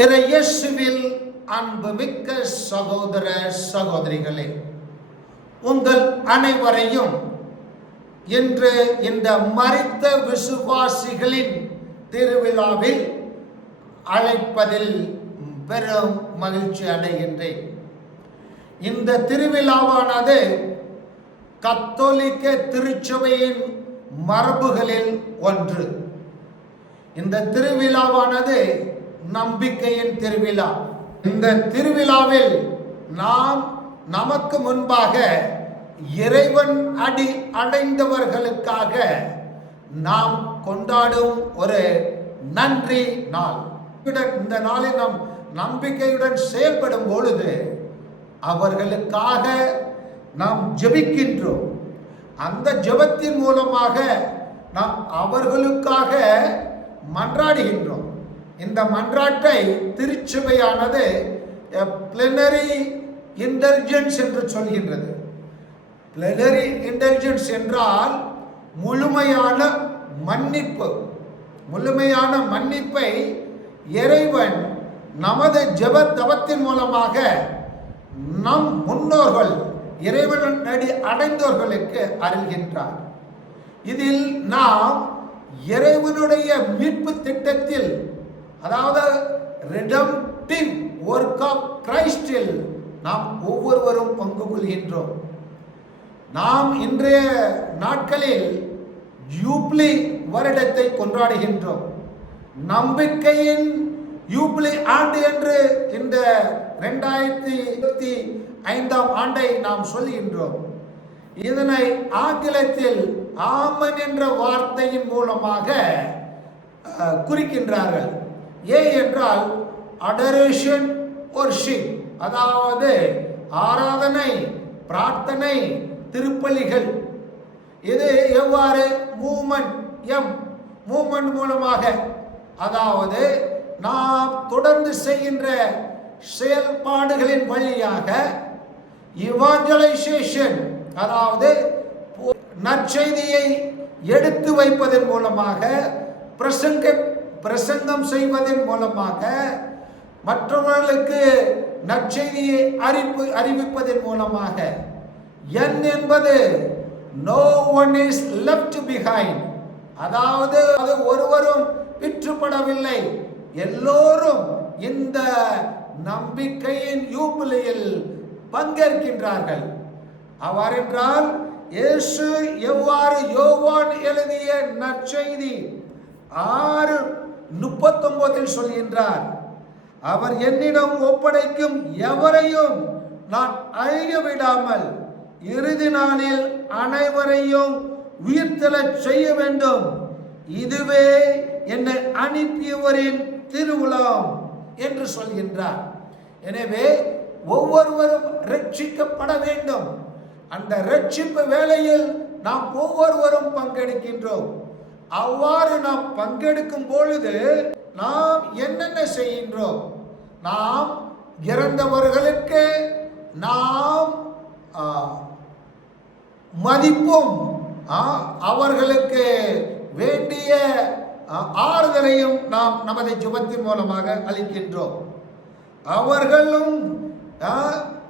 இயேசுவில் அன்புமிக்க சகோதர சகோதரிகளே உங்கள் அனைவரையும் இன்று இந்த மறித்த விசுவாசிகளின் திருவிழாவில் அழைப்பதில் பெரும் மகிழ்ச்சி அடைகின்றேன். இந்த திருவிழாவானது கத்தோலிக்க திருச்சபையின் மரபுகளில் ஒன்று. இந்த திருவிழாவானது நம்பிக்கையின் திருவிழா. இந்த திருவிழாவில் நாம் நமக்கு முன்பாக இறைவன் அடி அடைந்தவர்களுக்காக நாம் கொண்டாடும் ஒரு நன்றி நாள். இந்த நாளில் நாம் நம்பிக்கையுடன் செயல்படும் பொழுது அவர்களுக்காக நாம் ஜெபிக்கின்றோம். அந்த ஜெபத்தின் மூலமாக நாம் அவர்களுக்காக மன்றாடுகின்றோம். இந்த மன்றாட்டை திருச்சபையானது பிளனரி இன்டெலிஜென்ஸ் என்று சொல்கின்றது. பிளனரி இன்டெலிஜென்ஸ் என்றால் முழுமையான மன்னிப்பு. முழுமையான மன்னிப்பை இறைவன் நமது ஜெப தவத்தின் மூலமாக நம் முன்னோர்கள் இறைவன் நடி அடைந்தோர்களுக்கு அருள்கின்றார். இதில் நாம் இறைவனுடைய மீட்பு திட்டத்தில் அதாவது ரிடம்டிவ் ஒர்க் ஆஃப் கிரைஸ்டில் நாம் ஒவ்வொருவரும் பங்கு கொள்கின்றோம். நாம் இன்றைய நாட்களில் யூப்ளி வருடத்தை கொண்டாடுகின்றோம். நம்பிக்கையின் யூப்ளி ஆண்டு என்று இந்த ரெண்டாயிரத்தி இருபத்தி ஐந்தாம் ஆண்டை நாம் சொல்கின்றோம். இதனை ஆங்கிலத்தில் ஆமன் என்ற வார்த்தையின் மூலமாக குறிக்கின்றார்கள். ஏ என்றால் அடரேஷன் ஒர்ஷிப் அதாவது ஆராதனை பிரார்த்தனை திருப்பலிகள். இது எவ்வாறு? மூமெண்ட் எம் மூமெண்ட் மூலமாக. அதாவது நாம் தொடர்ந்து செய்கின்ற செயல்பாடுகளின் வழியாக இவாஞ்சலைசேஷன் அதாவது நற்செய்தியை எடுத்து வைப்பதன் மூலமாக பிரசங்க பிரசங்கம் செய்வதன் மூலமாக மற்றவர்களுக்கு நற்செய்தியை அறிப்பு அறிவிப்பதன் மூலமாக. என் என்பது no one is left behind அதாவது அது ஒருவரும் விற்றுப்படவில்லை. எல்லோரும் இந்த நம்பிக்கையின் யூபிலியில் பங்கேற்கின்றார்கள். அவ்வாறென்றால் இயேசு எவ்வாறு யோவான் எழுதிய நற்செய்தி? ஆறு முப்பத்தொன்பதில் சொல்கின்றார் அவர் என்னிடம் ஒப்படைக்கும் எவரையும் நான் அழிய விடாமல் இறுதி நாளில் அனைவரையும் உயிர்த்தெழச் செய்ய வேண்டும். இதுவே என்னை அனுப்பியவரின் திருவுளம் என்று சொல்கின்றார். எனவே ஒவ்வொருவரும் ரட்சிக்கப்பட வேண்டும். அந்த ரட்சிப்பு வேளையில் நாம் ஒவ்வொருவரும் பங்கெடுக்கின்றோம். அவ்வாறு நாம் பங்கெடுக்கும் பொழுது நாம் என்னென்ன செய்கின்றோம்? நாம் இறந்தவர்களுக்கு நாம் மதிப்பும். ஆ, அவர்களுக்கு வேண்டிய ஆறுதலையும் நாம் நமது ஜுபத்தின் மூலமாக அளிக்கின்றோம். அவர்களும்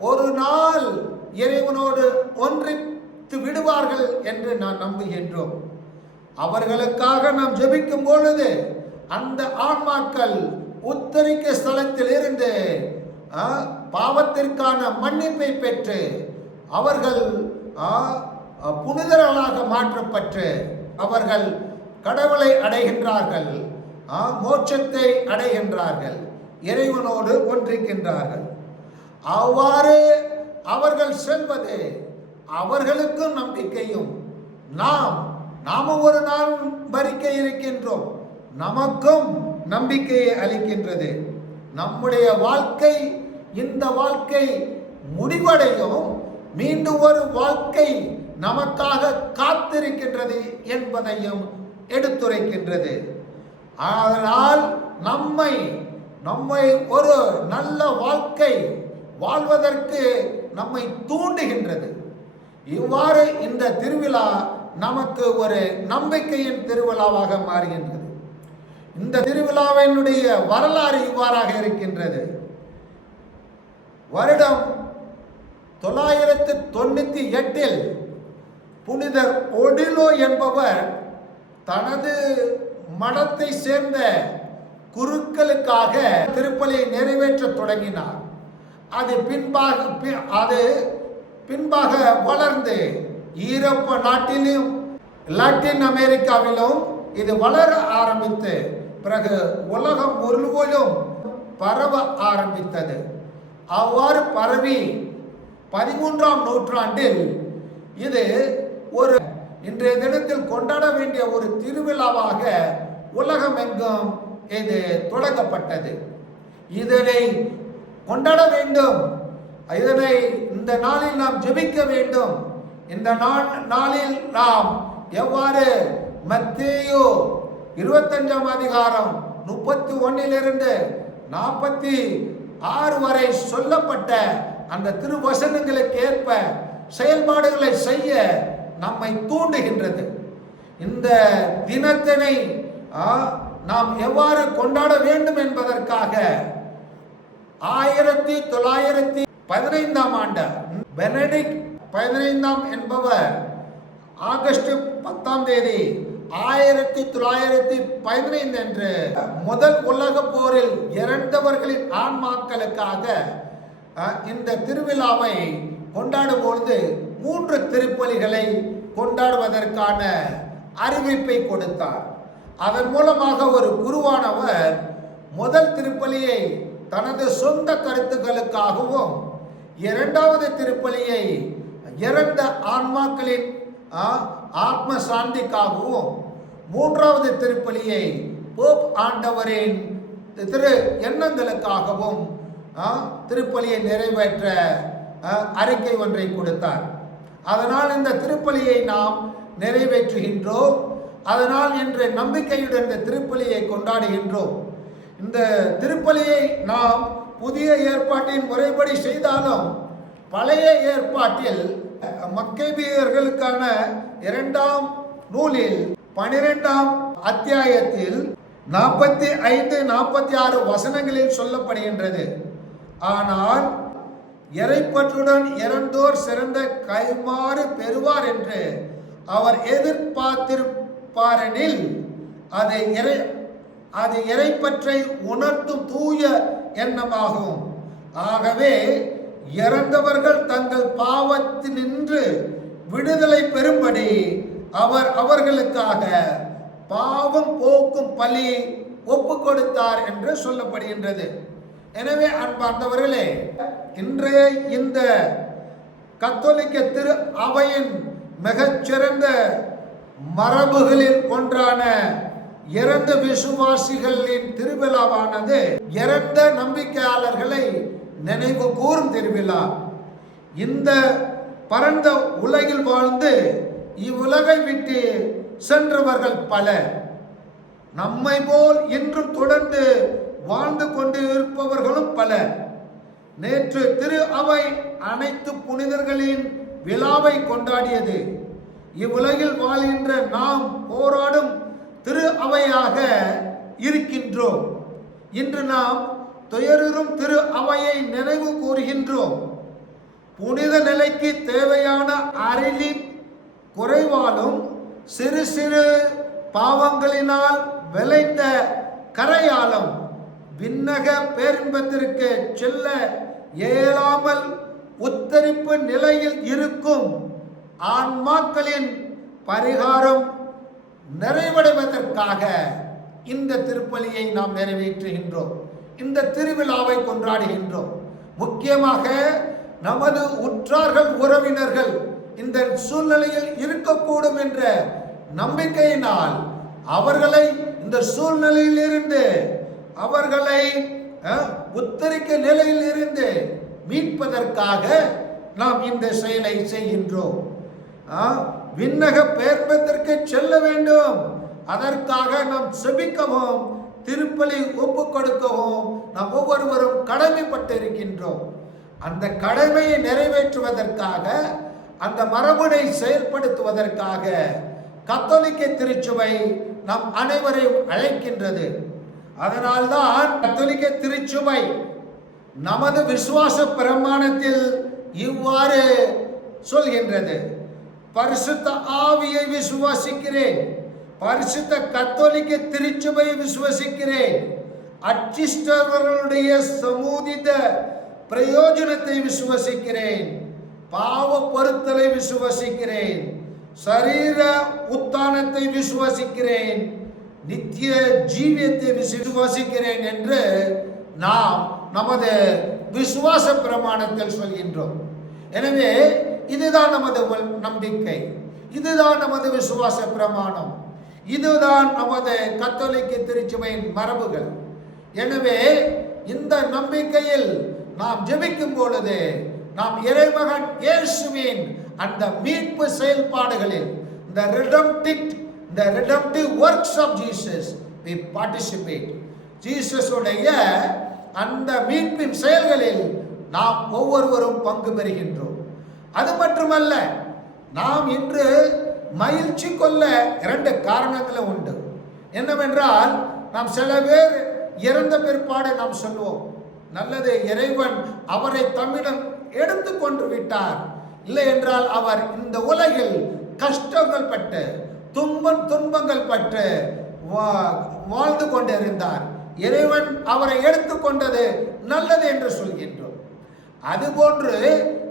ஒரு நாள் இறைவனோடு ஒன்றித்து விடுவார்கள் என்று நான் நம்புகின்றோம். அவர்களுக்காக நாம் ஜெபிக்கும் பொழுது அந்த ஆன்மாக்கள் உத்தரிக்க ஸ்தலத்தில் இருந்து பாவத்திற்கான மன்னிப்பை பெற்று அவர்கள் புனிதர்களாக மாற்றப்பட்டு அவர்கள் கடவுளை அடைகின்றார்கள் மோட்சத்தை அடைகின்றார்கள் இறைவனோடு ஒன்றிக்கின்றார்கள். அவ்வாறு அவர்கள் செல்வது அவர்களுக்கும் நம்பிக்கையும் நாம் நாம ஒரு நாள் மறிக்க இருக்கின்றோம். நமக்கும் நம்பிக்கையை அளிக்கின்றது. நம்முடைய வாழ்க்கை இந்த வாழ்க்கை முடிவடையும் மீண்டும் ஒரு வாழ்க்கை நமக்காக காத்திருக்கின்றது என்பதையும் எடுத்துரைக்கின்றது. ஆனால் நம்மை நம்மை ஒரு நல்ல வாழ்க்கை வாழ்வதற்கு நம்மை தூண்டுகின்றது. இவ்வாறு இந்த திருவிழா நமக்கு ஒரு நம்பிக்கையின் திருவிழாவாக மாறுகின்றது. இந்த திருவிழாவினுடைய வரலாறு இவ்வாறாக இருக்கின்றது. வருடம் தொள்ளாயிரத்து தொண்ணூற்றி எட்டில் புனிதர் ஒடிலோ என்பவர் தனது மடத்தை சேர்ந்த குருக்களுக்காக திருப்பலியை நிறைவேற்ற தொடங்கினார். அது பின்பாக அது பின்பாக வளர்ந்து ஈரோப்ப நாட்டிலும் லாட்டின் அமெரிக்காவிலும் இது வளர ஆரம்பித்து பிறகு உலகம் முழுவதும் பரவ ஆரம்பித்தது. அவ்வாறு பரவி பதிமூன்றாம் நூற்றாண்டில் இது ஒரு இன்றைய தினத்தில் கொண்டாட வேண்டிய ஒரு திருவிழாவாக உலகமெங்கும் இது தொடங்கப்பட்டது. இதனை கொண்டாட வேண்டும். இதனை இந்த நாளில் நாம் ஜெபிக்க வேண்டும். இந்த நாள் நாளில் நாம் எவ்வாறு மத்தேயு இருபத்தஞ்சாம் அதிகாரம் முப்பத்தி ஒன்னிலிருந்து நாற்பத்தி ஆறு வரை சொல்லப்பட்ட அந்த திருவசனங்களுக்கு ஏற்ப செயல்பாடுகளை செய்ய நம்மை தூண்டுகின்றது. இந்த தினத்தினை நாம் எவ்வாறு கொண்டாட வேண்டும் என்பதற்காக ஆயிரத்தி தொள்ளாயிரத்தி பதினைந்தாம் ஆண்டு பெனடிக் பதினைந்தாம் என்பவர் ஆகஸ்ட் பத்தாம் தேதி ஆயிரத்தி தொள்ளாயிரத்தி பதினைந்து அன்று முதல் உலக போரில் இறந்தவர்களின் ஆன்மாக்களுக்காக இந்த திருவிழாவை கொண்டாடும் பொழுது மூன்று திருப்பலிகளை கொண்டாடுவதற்கான அறிவிப்பை கொடுத்தார். அதன் மூலமாக ஒரு குருவானவர் முதல் திருப்பலியை தனது சொந்த கருத்துக்களுக்காகவும் இரண்டாவது திருப்பலியை இறந்த ஆன்மாக்களின் ஆ, ஆத்ம சாந்திக்காகவும் மூன்றாவது திருப்பலியை போப் ஆண்டவரின் திரு எண்ணங்களுக்காகவும் ஆ, திருப்பலியை நிறைவேற்ற அறிக்கை ஒன்றை கொடுத்தார். அதனால் இந்த திருப்பலியை நாம் நிறைவேற்றுகின்றோம். அதனால் என்ற நம்பிக்கையுடன் இந்த திருப்பலியை கொண்டாடுகின்றோம். இந்த திருப்பலியை நாம் புதிய ஏற்பாட்டின் முறைப்படி செய்தாலும் பழைய ஏற்பாட்டில் மக்கேபியர்களுக்கான இரண்டாம் நூலில் பனிரெண்டாம் அத்தியாயத்தில் நாற்பத்தி ஐந்து நாற்பத்தி ஆறு வசனங்களில் சொல்லப்படுகின்றது. ஆனால் இறைப்பற்றுடன் இறந்தோர் சிறந்த கைமாறு பெறுவார் என்று அவர் எதிர்பார்த்திருப்பாரெனில் அதை இறை அது இறைப்பற்றை உணர்த்தும் தூய எண்ணமாகும். ஆகவே இறந்தவர்கள் தங்கள் பாவத்தினின்று விடுதலை பெறும்படி அவர் அவர்களுக்காக பாவம் போக்கும் பலி ஒப்பு கொடுத்தார் என்று சொல்லப்படுகின்றது. எனவே அன்பார்ந்தவர்களே இன்றைய இந்த கத்தோலிக்க திரு அவையின் மிகச்சிறந்த மரபுகளில் ஒன்றான இறந்த விசுவாசிகளின் திருவிழாவானது இறந்த நம்பிக்கையாளர்களை நினைவு கூறும் திருவிழா இந்த பரந்த உலகில் வாழ்ந்து இவ்வுலகை விட்டு சென்றவர்கள் பலர். நம்மை போல் இன்றும் தொடர்ந்து வாழ்ந்து கொண்டு இருப்பவர்களும் பலர். நேற்று திரு அவை அனைத்து புனிதர்களின் விழாவை கொண்டாடியது. இவ்வுலகில் வாழ்கின்ற நாம் போராடும் திரு அவையாக இருக்கின்றோம். இன்று நாம் துயருறும் திரு அவையை நினைவு கூறுகின்றோம். புனித நிலைக்கு தேவையான அறிவின் குறைவாலும் சிறு சிறு பாவங்களினால் விளைந்த கரையாலும் விண்ணக பேரின்பத்திற்கு செல்ல இயலாமல் உத்தரிப்பு நிலையில் இருக்கும் ஆன்மாக்களின் பரிகாரம் நிறைவடைவதற்காக இந்த திருப்பலியை நாம் நிறைவேற்றுகின்றோம். இந்த திருவிழாவை கொண்டாடுகின்றோம். முக்கியமாக நமது உற்றார்கள் உறவினர்கள் இந்த சூழ்நிலையில் இருக்கக்கூடும் என்ற நம்பிக்கையினால் அவர்களை இந்த சூழ்நிலையிலிருந்து அவர்களை உத்தரிக்க நிலையில் இருந்து மீட்பதற்காக நாம் இந்த செயலை செய்கின்றோம். ஆ, விண்ணக பேர்பத்திற்கு செல்ல வேண்டும். அதற்காக நாம் செபிக்கவும். திருப்பலி ஒப்பு கொடுக்கவும் நாம் ஒவ்வொருவரும் கடமைப்பட்டு இருக்கின்றோம் அந்த கடமையை நிறைவேற்றுவதற்காக அந்த மரபுனை செயல்படுத்துவதற்காக கத்தோலிக்க திருச்சபை நம் அனைவரையும் அழைக்கின்றது. அதனால்தான் கத்தோலிக்க திருச்சுவை நமது விசுவாச பிரமாணத்தில் இவ்வாறு சொல்கின்றது. பரிசுத்த ஆவியை விசுவாசிக்கிறேன். பரிசுத்த கத்தோலிக்க திருச்சபை விசுவசிக்கிறேன். அச்சிஷ்டவர்களுடைய சமூதித பிரயோஜனத்தை விசுவசிக்கிறேன். பாவ பொருத்தலை விசுவசிக்கிறேன். சரீர உத்தானத்தை விசுவசிக்கிறேன். நித்திய ஜீவியத்தை விசுவாசிக்கிறேன் என்று நாம் நமது விசுவாச பிரமாணத்தில் சொல்கின்றோம். எனவே இதுதான் நமது நம்பிக்கை. இதுதான் நமது விசுவாச பிரமாணம். இதுதான் நமது கத்தோலிக்க திருச்சபையின் மரபுகள். எனவே இந்த நம்பிக்கையில் நாம் ஜெபிக்கும் பொழுது நாம் இறைமகன் இயேசுவின் அந்த மீட்பு செயல்பாடுகளில் இந்த redemptive the redemptive works of Jesus we participate ஜீசஸுடைய அந்த மீட்பின் செயல்களில் நாம் ஒவ்வொருவரும் பங்கு பெறுகின்றோம். அது மட்டுமல்ல நாம் இன்று மகிழ்ச்சி கொள்ள இரண்டு காரணங்களும் உண்டு. என்னவென்றால் நாம் சில பேர் இறந்த பிற்பாடு நாம் சொல்வோம் நல்லது இறைவன் அவரை தம்மிடம் எடுத்து கொண்டு விட்டார். இல்லை என்றால் அவர் இந்த உலகில் கஷ்டங்கள் பட்டு துன்பம் துன்பங்கள் பட்டு வாழ்ந்து கொண்டிருந்தார். இறைவன் அவரை எடுத்துக்கொண்டது நல்லது என்று சொல்கின்றோம். அதுபோன்று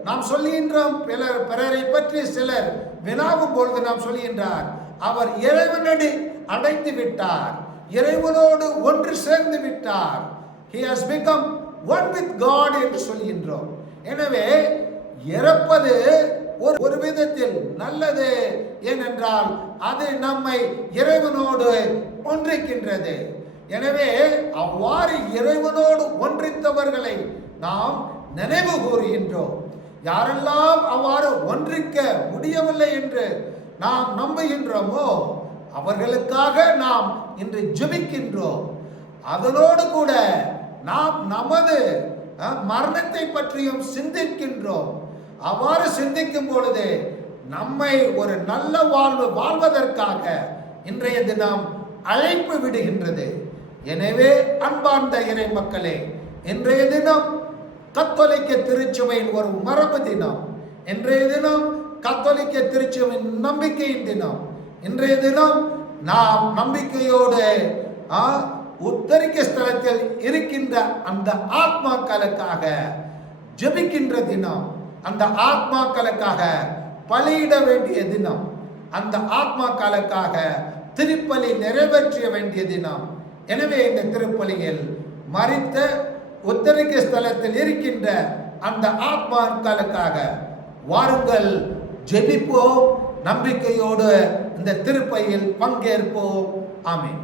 நாம் சொல்கின்றோம் பிறர் பிறரை பற்றி சிலர் வினாவும் பொழுது நாம் சொல்கின்றார் அவர் இறைவனடி அடைந்து விட்டார் இறைவனோடு ஒன்று சேர்ந்து விட்டார். He has become one with God என்று சொல்கின்றோம். எனவே இறப்பது ஒரு ஒரு விதத்தில் நல்லது ஏனென்றால் அது நம்மை இறைவனோடு ஒன்றிக்கின்றது. எனவே அவ்வாறு இறைவனோடு ஒன்றித்தவர்களை நாம் நினைவு கூறுகின்றோம். யாரெல்லாம் அவ்வாறு ஒன்றிக்க முடியவில்லை என்று நாம் நம்புகின்றோமோ அவர்களுக்காக நாம் இன்று ஜெபிக்கின்றோம். அதனோடு கூட நாம் நமது மரணத்தை பற்றியும் சிந்திக்கின்றோம். அவ்வாறு சிந்திக்கும் பொழுது நம்மை ஒரு நல்ல வாழ்வு வாழ்வதற்காக இன்றைய தினம் அழைப்பு விடுகின்றது. எனவே அன்பார்ந்த இறை மக்களே இன்றைய தினம் கத்தோலிக்க திருச்சபையின் ஒரு மரபு தினம். இன்றைய தினம் கத்தோலிக்க திருச்சபையின் நம்பிக்கையின் தினம். இன்றைய தினம் நாம் நம்பிக்கையோடு ஆ, உத்தரிக்க ஸ்தலத்தில் இருக்கின்ற அந்த ஆத்மாக்களுக்காக ஜெபிக்கின்ற தினம். அந்த ஆத்மாக்களுக்காக பலியிட வேண்டிய தினம். அந்த ஆத்மாக்களுக்காக திருப்பலி நிறைவேற்ற வேண்டிய தினம். எனவே இந்த திருப்பலியில் மறித்த உத்தரிக்க ஸ்தலத்தில் இருக்கின்ற அந்த ஆத்மாக்களுக்காக வாருங்கள் ஜெபிப்போம் நம்பிக்கையோடு இந்த திருப்பையில் பங்கேற்போம். ஆமீன்.